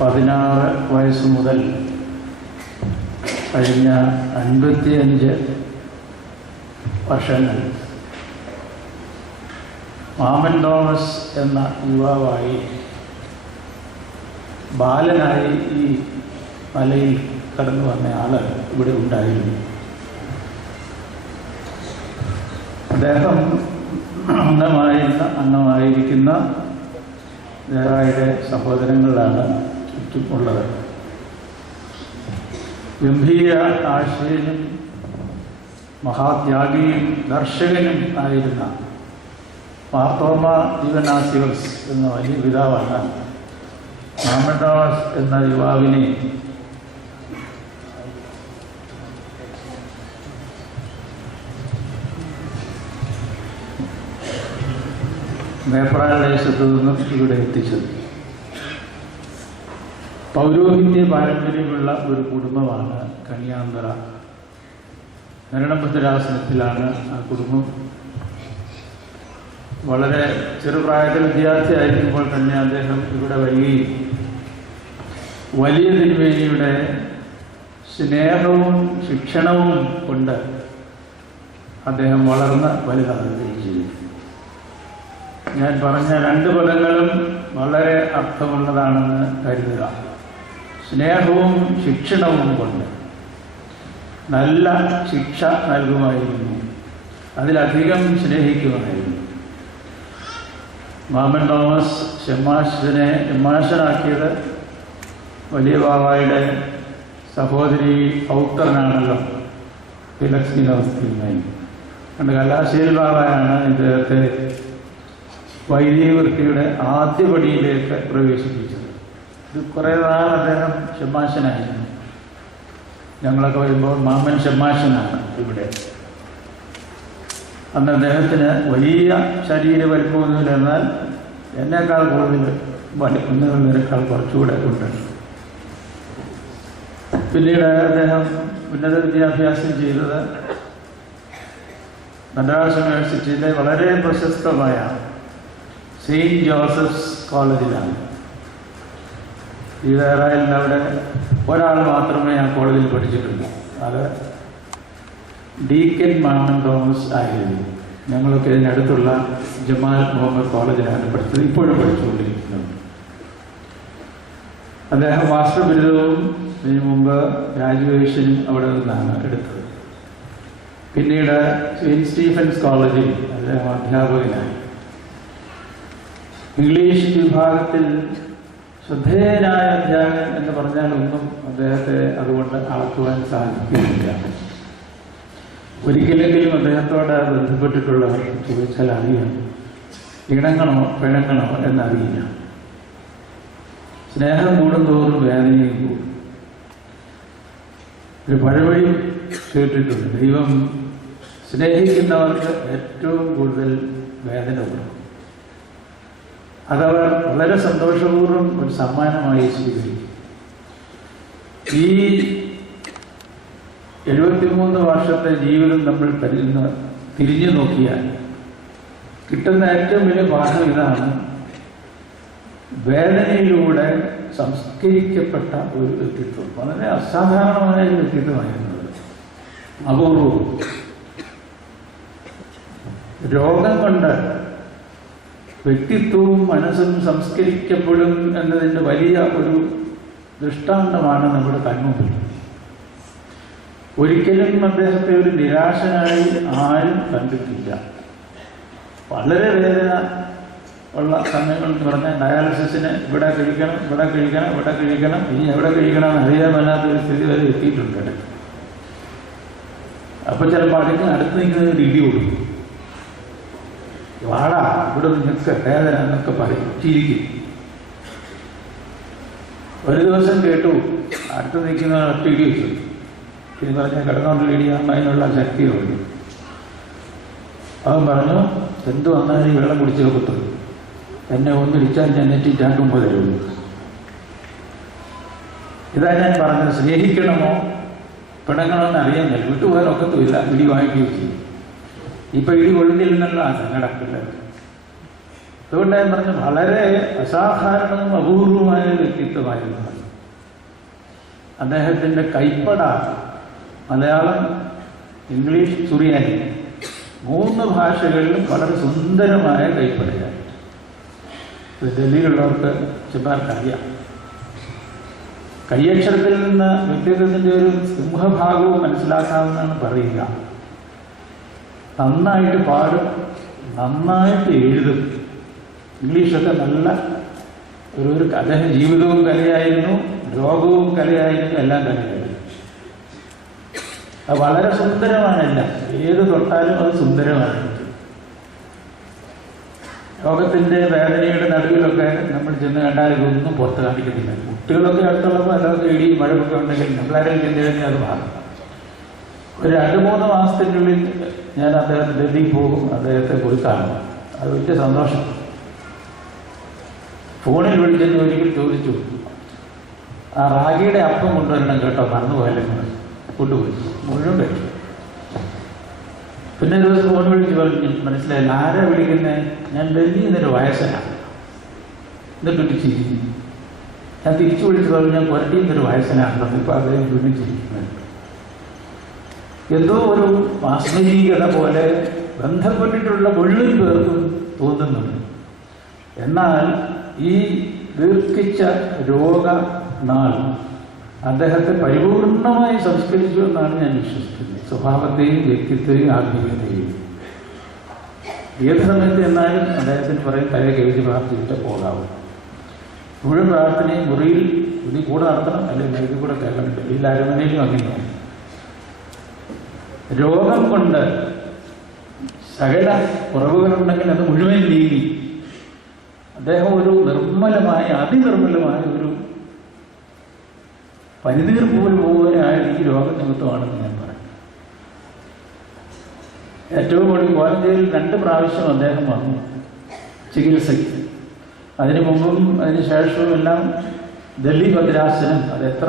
16 വയസ്സ് മുതൽ കഴിഞ്ഞ 55 വർഷങ്ങൾ മാമൻ തോമസ് എന്ന യുവാവായി ബാലനായി ഈ മലയിൽ കടന്നു വന്ന ആള് ഇവിടെ ഉണ്ടായിരുന്നു. അദ്ദേഹം അംഗമായിരിക്കുന്ന നേരായുടെ സഹോദരങ്ങളാണ് ചുറ്റുമുള്ളത്. ഗംഭീര ആശയനും മഹാത്യാഗിയും ദർശകനും ആയിരുന്ന മാർത്തോമ ദീവനാസിയോസ് എന്ന വലിയ പിതാവാണ് മാമൻ തോമസ് എന്ന യുവാവിനെ മേപ്രാൽ ദേശത്തു നിന്നും ഇവിടെ എത്തിച്ചത്. പൗരോഹിത്യ പാരമ്പര്യമുള്ള ഒരു കുടുംബമാണ് കണിയാന്തറ. മരണഭദ്രാസനത്തിലാണ് ആ കുടുംബം. വളരെ ചെറുപ്രായത്തിൽ വിദ്യാർത്ഥിയായിരിക്കുമ്പോൾ തന്നെ അദ്ദേഹം ഇവിടെ വരികയും വലിയ തിരുമേനിയുടെ സ്നേഹവും ശിക്ഷണവും കൊണ്ട് അദ്ദേഹം വളർന്ന് വലുതാകുകയും ചെയ്തു. ഞാൻ പറഞ്ഞ 2 പദങ്ങളും വളരെ അർത്ഥമുള്ളതാണെന്ന് കരുതുക. സ്നേഹവും ശിക്ഷണവും കൊണ്ട് നല്ല ശിക്ഷ നൽകുമായിരുന്നു, അതിലധികം സ്നേഹിക്കുമായിരുന്നു. മാമൻ തോമസ് ഷമ്മാശനാക്കിയത് വലിയ ബാവായുടെ സഹോദരി പൗത്രനാണല്ലോ, തിലക്സ്മിനോസ്തിമായി. പണ്ട് കലാശീൽ ബാബയാണ് ഇദ്ദേഹത്തെ വൈദികവൃത്തിയുടെ ആദ്യപടിയിലേക്ക് പ്രവേശിപ്പിച്ചത്. ഇത് കുറേ നാൾ അദ്ദേഹം ഷമ്മാശനായിരുന്നു. ഞങ്ങളൊക്കെ വരുമ്പോൾ മാമൻ ഷമ്മാശനാണ് ഇവിടെ. അന്ന് അദ്ദേഹത്തിന് വലിയ ശരീര വലിപ്പമൊന്നുമില്ല, എന്നാൽ എന്നേക്കാൾ കൂടുതൽ ഒന്നുകളേക്കാൾ കുറച്ചുകൂടെ ഉണ്ട്. പിന്നീട് അദ്ദേഹം ഉന്നത വിദ്യാഭ്യാസം ചെയ്തത് മദ്രാസ് യൂണിവേഴ്സിറ്റിയിലെ വളരെ പ്രശസ്തമായ സെയിൻറ്റ് ജോസഫ്സ് കോളേജിലാണ്. ഈ ഇസ്രായേലിൽ അവിടെ ഒരാൾ മാത്രമേ ആ കോളേജിൽ പഠിച്ചിട്ടുള്ളൂ. അത് ഡീക്കൻ മാമൻ തോമസ് ആയിരുന്നു. ഞങ്ങളൊക്കെ ഇതിനടുത്തുള്ള ജമാൽ മുഹമ്മദ് കോളേജിലാണ് പഠിച്ചത്, ഇപ്പോഴും പഠിച്ചുകൊണ്ടിരിക്കുന്നത്. അദ്ദേഹം മാസ്റ്റർ ബിരുദവും ഇതിനു മുമ്പ് ഗ്രാജുവേഷനും അവിടെ നിന്നാണ് എടുത്തത്. പിന്നീട് സെയിൻറ്റ് സ്റ്റീഫൻസ് കോളേജിൽ അദ്ദേഹം അധ്യാപകനായി. ഇംഗ്ലീഷ് വിഭാഗത്തിൽ ശ്രദ്ധേയനായ അധ്യാപകൻ എന്ന് പറഞ്ഞാൽ ഒന്നും അദ്ദേഹത്തെ അതുകൊണ്ട് അളക്കുവാൻ സാധിക്കുന്നില്ല. ഒരിക്കലെങ്കിലും അദ്ദേഹത്തോട് ബന്ധപ്പെട്ടിട്ടുള്ളവർ ചോദിച്ചാൽ അറിയാം, ഇണങ്ങണോ പിണങ്ങണോ എന്നറിയില്ല. സ്നേഹം കൂടുന്തോറും വേദനയും കൂടും. ഒരു പഴമൊഴി കേട്ടിട്ടുണ്ട്, ദൈവം സ്നേഹിക്കുന്നവർക്ക് ഏറ്റവും കൂടുതൽ വേദന കൊടുക്കും. അതവർ വളരെ സന്തോഷപൂർവ്വം ഒരു സമ്മാനമായി സ്വീകരിക്കും. ഈ 73 വർഷത്തെ ജീവിതം നമ്മൾ തിരിഞ്ഞു നോക്കിയാൽ കിട്ടുന്ന ഏറ്റവും വലിയ പാഠം ഇതാണ്: വേദനയിലൂടെ സംസ്കരിക്കപ്പെട്ട ഒരു വ്യക്തിത്വം. വളരെ അസാധാരണമായ ഒരു വ്യക്തിത്വമായിരുന്നത്, അപൂർവവും. രോഗം കൊണ്ട് വ്യക്തിത്വവും മനസ്സും സംസ്കരിക്കപ്പെടും എന്നതിൻ്റെ വലിയ ഒരു ദൃഷ്ടാന്തമാണ് നമ്മുടെ കൺമുമ്പിൽ. ഒരിക്കലും അദ്ദേഹത്തെ ഒരു നിരാശനായി ആരും കണ്ടിട്ടില്ല. വളരെ വേദന ഉള്ള സമയങ്ങൾ എന്ന് പറഞ്ഞാൽ ഡയാലിസിസിന് ഇവിടെ കഴിക്കണം, ഇവിടെ കഴിക്കണം, ഇവിടെ കഴിക്കണം, ഇനി എവിടെ കഴിക്കണം എന്ന് അറിയാൻ മേലാത്തൊരു സ്ഥിതി വരെ എത്തിയിട്ടുണ്ട്. അപ്പോൾ ചിലപ്പോൾ അടുത്ത് നിൽക്കുന്ന ഒരു ഇടി കൊടുക്കും, വാടാ ഇവിടെ നിൽക്ക വേദന എന്നൊക്കെ പറയും, ചിരിക്കും. ഒരു ദിവസം കേട്ടു അടുത്ത് നിൽക്കുന്ന ഒറ്റ ഇടി വെച്ചു. ഇനി പറഞ്ഞാൽ കിടന്നുകൊണ്ട് ഇടിയാകുമ്പോൾ അതിനുള്ള ശക്തിയുണ്ട്. അവൻ പറഞ്ഞു, എന്ത് വന്നാലും ഈ വെള്ളം കുടിച്ചേ ഒക്കത്തുള്ളൂ, എന്നെ ഒന്നിടിച്ചാൽ ഞാൻ നെറ്റിച്ചാക്കുമ്പോൾ തരുള്ളൂ. ഇതാ ഞാൻ പറഞ്ഞത്, സ്നേഹിക്കണമോ പിണങ്ങണമെന്ന് അറിയാൻ കഴിയും. വിട്ടുപോയാൽ ഒക്കത്തുമില്ല, ഇടി വാങ്ങിക്കുകയും ചെയ്യും. ഇപ്പം ഇടി കൊള്ളുന്നില്ലെന്നുള്ള സങ്കടപ്പില്ല. അതുകൊണ്ട് ഞാൻ പറഞ്ഞു വളരെ അസാധാരണവും അപൂർവമായ വ്യക്തിത്വമായിരുന്നു. അദ്ദേഹത്തിൻ്റെ കൈപ്പട മലയാളം, ഇംഗ്ലീഷ്, സുറിയാനി 3 ഭാഷകളിലും വളരെ സുന്ദരമായ കൈപ്പടയാണ്. ഡൽഹിയിലുള്ളവർക്ക് ചിലർക്കറിയാം. കയ്യക്ഷരത്തിൽ നിന്ന് വ്യക്തിത്വത്തിൻ്റെ ഒരു സിംഹഭാഗവും മനസ്സിലാക്കാമെന്നാണ് പറയുക. നന്നായിട്ട് പാടും, നന്നായിട്ട് എഴുതും. ഇംഗ്ലീഷൊക്കെ നല്ല ഒരു അദ്ദേഹം ജീവിതവും കലയായിരുന്നു, രോഗവും കലയായിരുന്നു, എല്ലാം കലയായിരുന്നു. അത് വളരെ സുന്ദരമാണല്ല, ഏത് തൊട്ടാലും അത് സുന്ദരമാണ്. രോഗത്തിൻ്റെ വേദനയുടെ നടുവിലൊക്കെ നമ്മൾ ചെന്ന് കണ്ടാൽ ഇതൊന്നും പുറത്ത് കാണിക്കുന്നില്ല. കുട്ടികളൊക്കെ അടുത്തുള്ളപ്പോൾ അല്ലാതെ ഇടി മഴയൊക്കെ ഉണ്ടെങ്കിൽ നമ്മളാരും ചെന്ന് കഴിഞ്ഞാൽ അത് മാറും. ഒരു 2-3 മാസത്തിനുള്ളിൽ ഞാൻ അദ്ദേഹത്തിന് ഡൽഹിയിൽ പോകും, അദ്ദേഹത്തെ പോയി കാണും. അത് വലിയ സന്തോഷം. ഫോണിൽ വിളിച്ചെന്ന് ഒരിക്കൽ ചോദിച്ചു, ആ റാഗിയുടെ അപ്പം കൊണ്ടുവരണം കേട്ടോ, മറന്നുപോയാലും കൊണ്ടുപോയി മുഴുവൻ കഴിച്ചു. പിന്നെ ഒരു ദിവസം ഫോൺ വിളിച്ച് പറഞ്ഞു, മനസ്സിലായില്ല ആരാ വിളിക്കുന്നത്, ഞാൻ ഡൽഹിയിൽ നിന്നൊരു വയസ്സനാണ്. എന്നിട്ട് ചിരിച്ചു. ഞാൻ തിരിച്ചു വിളിച്ച് പറഞ്ഞു, ഞാൻ കൊരട്ടിയിൽ നിന്നൊരു വയസ്സനാണെന്ന്. ഇപ്പം അദ്ദേഹം വിളിച്ചിരിക്കുന്നത് എന്തോ ഒരു മാസ്മരീകത പോലെ ബന്ധപ്പെട്ടിട്ടുള്ള മുഴുവൻ പേർക്കും തോന്നുന്നുണ്ട്. എന്നാൽ ഈ ദീർഘിച്ച രോഗനാൾ അദ്ദേഹത്തെ പരിപൂർണമായി സംസ്കരിച്ചു എന്നാണ് ഞാൻ വിശ്വസിക്കുന്നത്. സ്വഭാവത്തെയും വ്യക്തിത്വത്തെയും ആത്മീയതയും ഏത് സമയത്ത് എന്നാലും അദ്ദേഹത്തിന് പറയും തലേ കെഴുതി പ്രാർത്ഥിച്ചിട്ട് പോകാവും. മുഴുവൻ പ്രാർത്ഥനയും മുറിയിൽ ഇതിൽ കൂടെ നടത്തണം, അല്ലെങ്കിൽ ഇതിൽ കൂടെ കേൾക്കണം. ഈ അരമനയിലും അങ്ങനെയാണ്. രോഗം കൊണ്ട് സകല കുറവുകളുണ്ടെങ്കിൽ അത് മുഴുവൻ നീങ്ങി അദ്ദേഹം ഒരു നിർമ്മലമായ, അതിനിർമ്മലമായ ഒരു പനിനീർ പോലും പോകുവാനായ ഈ രോഗനിമിത്തമാണെന്ന് ഞാൻ പറയും. ഏറ്റവും കൂടുതൽ ക്വാറന്റൈനിൽ 2 പ്രാവശ്യം അദ്ദേഹം വന്നു ചികിത്സയ്ക്ക്. അതിനു മുമ്പും അതിന് ശേഷവും എല്ലാം ഡൽഹി ഭദ്രാസനം, അതെത്ര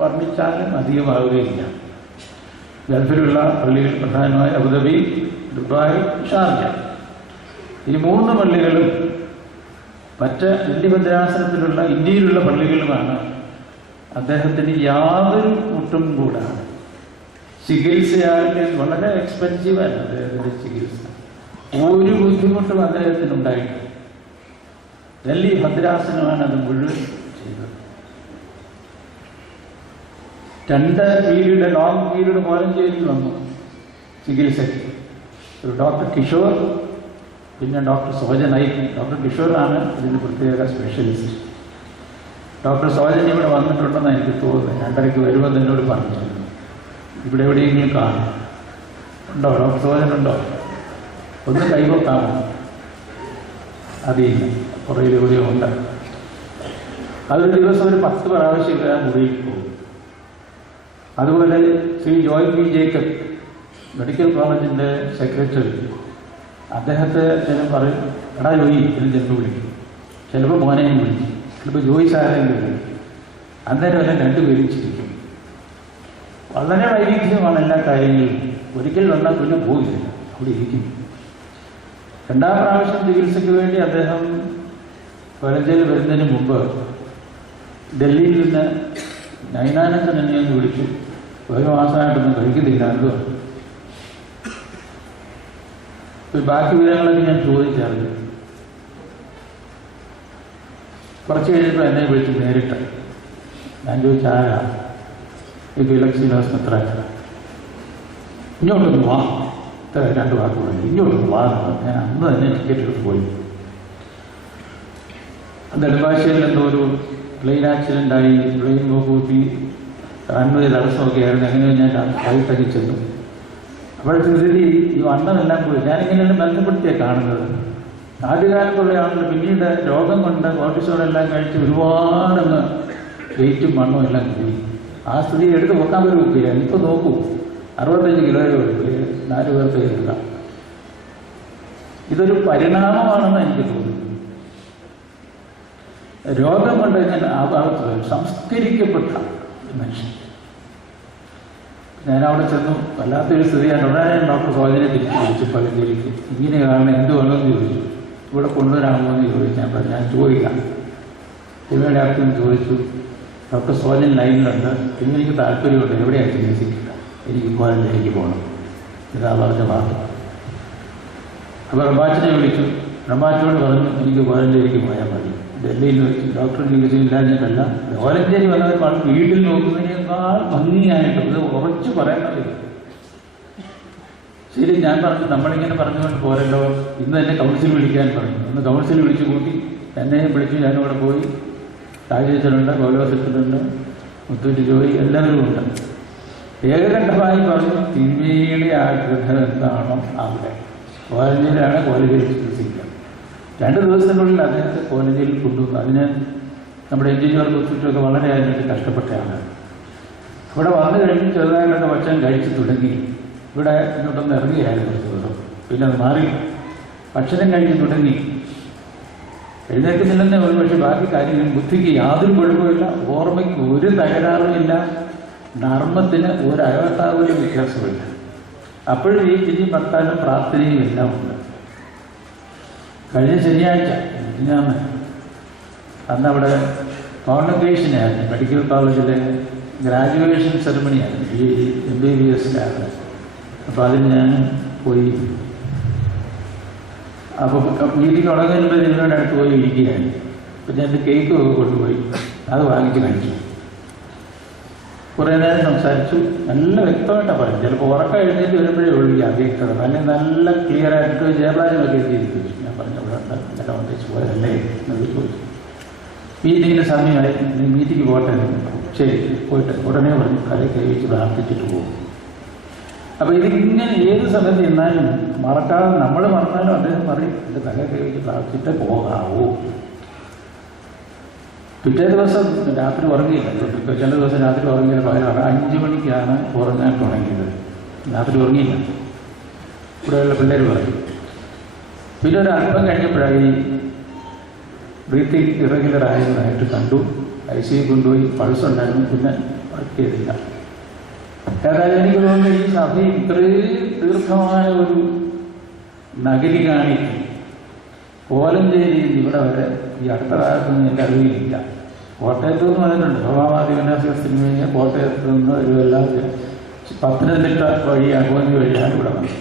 വർണ്ണിച്ചാലും അധികമാവുകയില്ല. ഗൾഫിലുള്ള പള്ളികൾ പ്രധാനമായി അബുദാബി, ദുബായ്, ഷാർജ, ഈ 3 പള്ളികളും മറ്റ് ഡൽഹി ഭദ്രാസനത്തിലുള്ള ഇന്ത്യയിലുള്ള പള്ളികളുമാണ് അദ്ദേഹത്തിന് യാതൊരു മുട്ടും കൂടാണ്. ചികിത്സയാകട്ടെ വളരെ എക്സ്പെൻസീവാണ് അദ്ദേഹത്തിൻ്റെ ചികിത്സ. ഒരു ബുദ്ധിമുട്ടും അദ്ദേഹത്തിനുണ്ടായിട്ടില്ല. ഡൽഹി ഭദ്രാസനമാണ് അത് മുഴുവൻ ചെയ്തത്. 2 പീരീഡ്, ലോങ് പീരീഡ് കോലഞ്ചേരിയിൽ വന്നു ചികിത്സയ്ക്ക്. ഒരു ഡോക്ടർ കിഷോർ, പിന്നെ ഡോക്ടർ സോജൻ ഐക്ക്. ഡോക്ടർ കിഷോറാണ് ഇതിന് പ്രത്യേക സ്പെഷ്യലിസ്റ്റ്. ഡോക്ടർ സോജൻ ഇവിടെ വന്നിട്ടുണ്ടെന്ന് എനിക്ക് തോന്നുന്നത്. 2:30 വരുമെന്ന് എന്നോട് പറഞ്ഞിട്ടുണ്ട്. ഇവിടെ എവിടെയെങ്കിലും കാണും. ഉണ്ടോ ഡോക്ടർ സോജൻ? ഉണ്ടോ? ഒന്ന് കൈകൊട്ടാമോ? അതില്ല, കുറേ എവിടെയോ ഉണ്ട്. അതൊരു ദിവസം ഒരു 10 പ്രാവശ്യം മുറിയിൽ പോകും. അതുപോലെ Shri Joy P Jacob, medical കോളേജിൻ്റെ സെക്രട്ടറി, അദ്ദേഹത്തെ ചിലപ്പോൾ പറയും, എടാ ജോയി എന്ന് ചിലപ്പോൾ വിളിക്കും. ചിലപ്പോൾ മോനെയും വിളിക്കും, ചിലപ്പോൾ ജോയി സാറേയും വിളിക്കും. അന്നേരം എല്ലാം 2 പേരും ചിരിക്കും. വളരെ വൈവിധ്യമാണ് എല്ലാ കാര്യങ്ങളും. ഒരിക്കൽ വന്നാൽ പിന്നെ പോയില്ല, അവിടെ ഇരിക്കും. 2ാം പ്രാവശ്യം ചികിത്സയ്ക്ക് വേണ്ടി അദ്ദേഹം കോലഞ്ചേരി വരുന്നതിന് മുമ്പ് ഡൽഹിയിൽ നിന്ന് നൈനാനന്ദൻ എന്നെ ഒന്ന് വിളിച്ചു. 1 മാസമായിട്ടൊന്നും കഴിക്കുന്നില്ല എന്ന് പറഞ്ഞു. ബാക്കി വിവരങ്ങളൊക്കെ ഞാൻ ചോദിച്ചറിഞ്ഞു. കുറച്ച് കഴിഞ്ഞപ്പോൾ എന്നെ വിളിച്ച് നേരിട്ട്. ഞാൻ ചോദിച്ചാരാ? ഇത് ഇലക്ഷൻ ആസ്പത്രി, ഇങ്ങോട്ടൊന്ന് വാ, ഇത്ര 2 വാക്ക് പറഞ്ഞു, ഇങ്ങോട്ടൊന്ന് വാ. ഞാൻ അന്ന് തന്നെ ടിക്കറ്റ് എടുത്ത് പോയി. നെടുമ്പാശ്ശേരിയിൽ എന്തോ ഒരു പ്ലെയിൻ ആക്സിഡൻ്റായി, പ്ലെയിൻ പോകൂട്ടി കണ്ണൂർ തടസ്സമൊക്കെ ആയിരുന്നു. അങ്ങനെ ഞാൻ ഫ്ലൈറ്റൊക്കെ ചെന്നു. അപ്പോഴത്തെ സ്ഥിതി ഈ വണ്ണമെല്ലാം പോയി. ഞാനിങ്ങനെയാണ് ബന്ധപ്പെടുത്തിയാണ് കാണുന്നത്. ആദ്യകാലത്തുള്ള ആളുകൾ പിന്നീട് രോഗം കൊണ്ട് കോർട്ടിസോളെല്ലാം കഴിച്ച് ഒരുപാടങ്ങ് വെയിറ്റും മണ്ണും എല്ലാം പോയി. ആ സ്ഥിതി എടുത്ത് നോക്കാൻ പോലും ഒക്കില്ല. ഇപ്പോൾ നോക്കൂ, 65 കിലോയോ 4 പേർക്ക് ഇല്ല. ഇതൊരു പരിണാമമാണെന്ന് എനിക്ക് തോന്നുന്നു. രോഗം കൊണ്ട് ഞാൻ സംസ്കരിക്കപ്പെട്ട മനുഷ്യൻ. ഞാനവിടെ ചെന്നു. വല്ലാത്തൊരു സ്ഥിതിയാണ്. ഉടനെ ഡോക്ടർ സോജനെ തിരിച്ചു വിളിച്ചു. പലചേരിക്ക് ഇങ്ങനെ കാരണം എന്ത് വേണമെന്ന് ചോദിച്ചു. ഇവിടെ കൊണ്ടുവരാമോ എന്ന് ചോദിച്ചാൽ പറഞ്ഞു ഞാൻ ചോദിക്കാം. ഇവരുടെ ഡോക്ടറിന് ചോദിച്ചു, ഡോക്ടർ സോജൻ ലൈനിലുണ്ട്, ഇന്നെനിക്ക് താല്പര്യമുണ്ട്, എവിടെയാണ് ചികിത്സിക്കുക, എനിക്ക് കോലഞ്ചേരിക്ക് പോകണം, ഇതാ പറഞ്ഞ വാർത്ത. അപ്പോൾ റംബാച്ചിനെ വിളിച്ചു. റംബാച്ചിനോട് പറഞ്ഞു എനിക്ക് കോലഞ്ചേരിക്ക് പോയാൽ മതി, ഡൽഹിയിൽ വെച്ച് ഡോക്ടർ ചികിത്സയില്ലാഞ്ഞിട്ടല്ല, കോലഞ്ചേരി വന്നവർ വീട്ടിൽ നോക്കുന്നതിനേക്കാൾ ഭംഗിയായിട്ട് ഇത് ഉറച്ചു പറയണത്. ശരി, ഞാൻ പറഞ്ഞു നമ്മളിങ്ങനെ പറഞ്ഞുകൊണ്ട് പോരല്ലോ, ഇന്ന് തന്നെ കൗൺസിൽ വിളിക്കാൻ പറഞ്ഞു. ഇന്ന് കൗൺസിൽ വിളിച്ചു കൂട്ടി, എന്നെയും വിളിച്ചു. ഞാനിവിടെ പോയി, രാജേശ്വരുണ്ട്, ഗൗരവസത്തിലുണ്ട്, മുത്തൂറ്റ് ജോയി, എല്ലാവരും ഉണ്ട്. ഏകകണ്ഠമായി പറഞ്ഞു തിരുമേനിയുടെ ആഗ്രഹം എന്താണോ അവിടെ കോലഞ്ചേരിയാണ്, കോലഞ്ചേരി ചികിത്സിക്കുക. 2 ദിവസത്തിനുള്ളിൽ അദ്ദേഹത്തെ കോലഞ്ചേരിയിൽ കൊണ്ടുവന്നു. അതിന് നമ്മുടെ എഞ്ചിനീയർ മുത്തൂറ്റൊക്കെ വളരെ അതിനായിട്ട് കഷ്ടപ്പെട്ടയാണ്. ഇവിടെ വന്നു കഴിഞ്ഞ് ചെറുതായിട്ടൊക്കെ ഭക്ഷണം കഴിച്ച് തുടങ്ങി. ഇവിടെ ഇങ്ങോട്ടൊന്ന് ഇറങ്ങിയായിരുന്നു കുറച്ച് ദിവസം, പിന്നെ അത് മാറി. ഭക്ഷണം കഴിച്ച് തുടങ്ങി, എഴുന്നേൽക്കുന്നില്ലെന്നേ ഒരു പക്ഷേ ബാക്കി കാര്യങ്ങൾ ബുദ്ധിക്ക് യാതൊരു കുഴപ്പമില്ല, ഓർമ്മയ്ക്ക് ഒരു തകരാറുമില്ല, നർമ്മത്തിന് ഒരു അയവത്താവിലും വ്യത്യാസമില്ല. അപ്പോഴും ഈ ചിരി ഭർത്താനും പ്രാർത്ഥനയും എല്ലാം ഉണ്ട്. കഴിഞ്ഞ ശനിയാഴ്ച ഞാൻ അന്നവിടെ കോൺവക്കേഷനായിരുന്നു, മെഡിക്കൽ കോളേജിലെ ഗ്രാജുവേഷൻ സെറമണിയായിരുന്നു, ഈ MBBS-ലായിരുന്നു. അപ്പോൾ അതിന് ഞാൻ പോയി. അപ്പോൾ മീറ്റിംഗ് തുടങ്ങുന്നതിന് മുമ്പ് നിങ്ങളുടെ അടുത്ത് പോയി ഇരിക്കുകയായിരുന്നു. അപ്പം ഞാൻ കേക്ക് കൊണ്ടുപോയി അത് വാങ്ങിച്ച് കഴിച്ചു. കുറേ നേരം സംസാരിച്ചു, നല്ല വ്യക്തമായിട്ടാണ് പറഞ്ഞു. ചിലപ്പോൾ ഉറക്കം എഴുന്നേറ്റ് വരുമ്പോഴേ ഒഴുകി അറിയിക്കുന്നത്, അല്ലെങ്കിൽ നല്ല ക്ലിയർ ആയിട്ട് ജയറാജനൊക്കെ എഴുതിയിരിക്കും. ഞാൻ പറഞ്ഞു അവിടെ നല്ല വന്നേച്ച് പോയതല്ലേ എന്ന് ചോദിച്ചു. മീറ്റിങ്ങിന് സമയമായി, മീറ്റിംഗ് പോട്ടെ. ശരി, പോയിട്ട് ഉടനെ പറഞ്ഞു കരയിൽ കൈവച്ച് പ്രാർത്ഥിച്ചിട്ട് പോകും. അപ്പോൾ ഇതിങ്ങനെ ഏത് സമയത്ത് എന്നാലും മറക്കാതെ, നമ്മൾ മറന്നാലും അദ്ദേഹം പറയും എൻ്റെ തല കൈവച്ച് പ്രാർത്ഥിച്ചിട്ട് പോകാവൂ. പിറ്റേ ദിവസം രാത്രി ഉറങ്ങിയില്ല. ചില ദിവസം രാത്രി ഉറങ്ങിയില്ല, പകരം 5 മണിക്കാണ് ഉറങ്ങാൻ തുടങ്ങിയത്. രാത്രി ഉറങ്ങിയില്ല, ഇവിടെയുള്ള പിള്ളേർ പറയും. പിന്നെ ഒരു അല്പം കഴിഞ്ഞപ്പോഴായി ബ്രീത്തിങ് ഇറഗുലർ ആയതായിട്ട് കണ്ടു. ICU കൊണ്ടുപോയി, പൾസ് ഉണ്ടായിരുന്നു, പിന്നെ വർക്ക് ചെയ്തില്ല. ഏതായാലും എനിക്ക് തോന്നുന്നു ഈ സഭ ഇത്രയും ദീർഘമായ ഒരു നഗരി കാണിക്കും കോലഞ്ചേരിയിൽ ഇവിടെ വരെ ഈ അടുത്ത കാലത്തൊന്നും എൻ്റെ അറിവിലില്ല. കോട്ടയത്ത് നിന്ന് വന്നിട്ടുണ്ട്, ഭഗവാദിവനാസിനെ കോട്ടയത്ത് നിന്ന് ഇതെല്ലാം പത്തനംതിട്ട വഴി അകോന്നി വഴിയാണ് ഇവിടെ വന്നത്.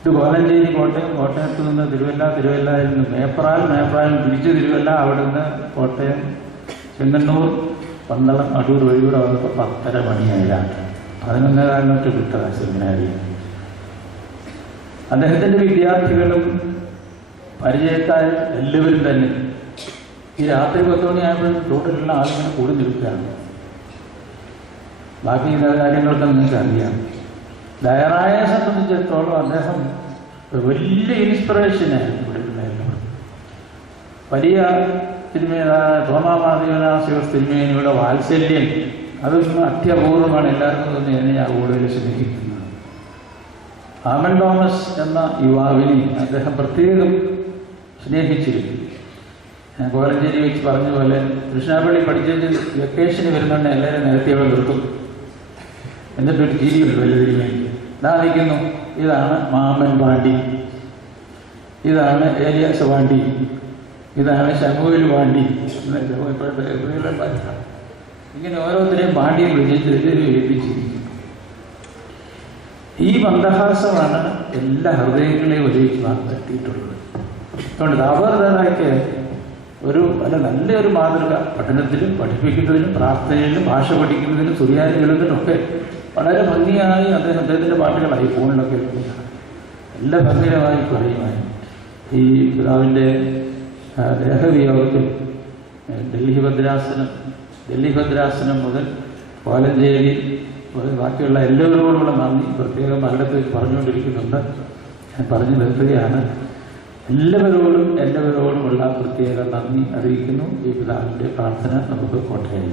ഇത് കോലഞ്ചേരി കോട്ടയം, കോട്ടയത്ത് നിന്ന് തിരുവല്ലയിൽ നിന്ന് മേപ്രാൽ തിരിച്ച് തിരുവല്ല, അവിടെ നിന്ന് കോട്ടയം, ചെങ്ങന്നൂർ, പന്തളം, അടൂർ വഴി കൂടെ വന്നപ്പോൾ 10:30 മണിയായിട്ടാണ്. 11:15 വിട്ടതാണ് സെമിനാരി. അദ്ദേഹത്തിൻ്റെ വിദ്യാർത്ഥികളും പരിചയക്കാരും എല്ലാവരും തന്നെ ഈ രാത്രി 10 മണിയായപ്പോഴും റോഡിലുള്ള ആളുകളെ കൂടി നിൽക്കുകയാണ്. ബാക്കി കാര്യങ്ങളൊക്കെ നിങ്ങൾക്ക് അറിയാം. ഡയറായെ സംബന്ധിച്ചിടത്തോളം അദ്ദേഹം വലിയ ഇൻസ്പിറേഷനായിരുന്നു. ഇവിടെ വലിയ തോമാമാദിവനാസിയോസ് തിരുമേനിയുടെ വാത്സല്യം അതൊന്നും അത്യപൂർവമാണ്. എല്ലാവർക്കും തന്നെ എന്നെ കൂടുതൽ സ്നേഹിക്കുന്നത്. ആമൻ തോമസ് എന്ന യുവാവിനെ അദ്ദേഹം പ്രത്യേകം സ്നേഹിച്ചിരുന്നു. ഞാൻ കോലഞ്ചേരി വെച്ച് പറഞ്ഞ പോലെ കൃഷ്ണാപള്ളി പഠിച്ചതിന് വെക്കേഷന് വരുന്നുണ്ട് എല്ലാവരും നേരത്തെ അവിടെ നിർത്തും. എന്നിട്ടൊരു ജീവിയുണ്ട് വലിയ തിരുമേനി. ഇതാ നിൽക്കുന്നു, ഇതാണ് മാമൻ പാണ്ടി, ഇതാണ് ഏലിയാസ് പാണ്ടി, ഇതാണ് ശമുവേൽ പാണ്ടി. ഇങ്ങനെ ഓരോരുത്തരെയും പാണ്ടിയെ വിളിച്ചിട്ട് എല്ലാവരും ഏൽപ്പിച്ചിരിക്കുന്നു. ഈ മന്ദഹാസമാണ് എല്ലാ ഹൃദയങ്ങളെയും ഒരുമിച്ച് നടത്തിയിട്ടുള്ളത്. അതുകൊണ്ട് ദാവോദാറായ്ക്ക് ഒരു നല്ലൊരു മാതൃക പഠനത്തിലും പഠിപ്പിക്കുന്നതിനും പ്രാർത്ഥനയിലും ഭാഷ പഠിക്കുന്നതിനും സുറിയാനി എഴുതുന്നതിനൊക്കെ വളരെ ഭംഗിയായി അദ്ദേഹത്തിൻ്റെ പാട്ടുകളായി ഫോണിലൊക്കെ എല്ലാം ഭംഗിരമായി പറയുമായി. ഈ പിതാവിൻ്റെ ദേഹവിയോഗത്തിൽ ഡൽഹി ഭദ്രാസനം മുതൽ കോലഞ്ചേരി ബാക്കിയുള്ള എല്ലാവരോടുമുള്ള നന്ദി പ്രത്യേകം പലയിടത്ത് പറഞ്ഞുകൊണ്ടിരിക്കുന്നുണ്ട്. ഞാൻ പറഞ്ഞു നിർത്തുകയാണ്. എല്ലാവരോടുമുള്ള പ്രത്യേക നന്ദി അറിയിക്കുന്നു. ഈ പിതാവിൻ്റെ പ്രാർത്ഥന നമുക്ക് കോട്ടയം.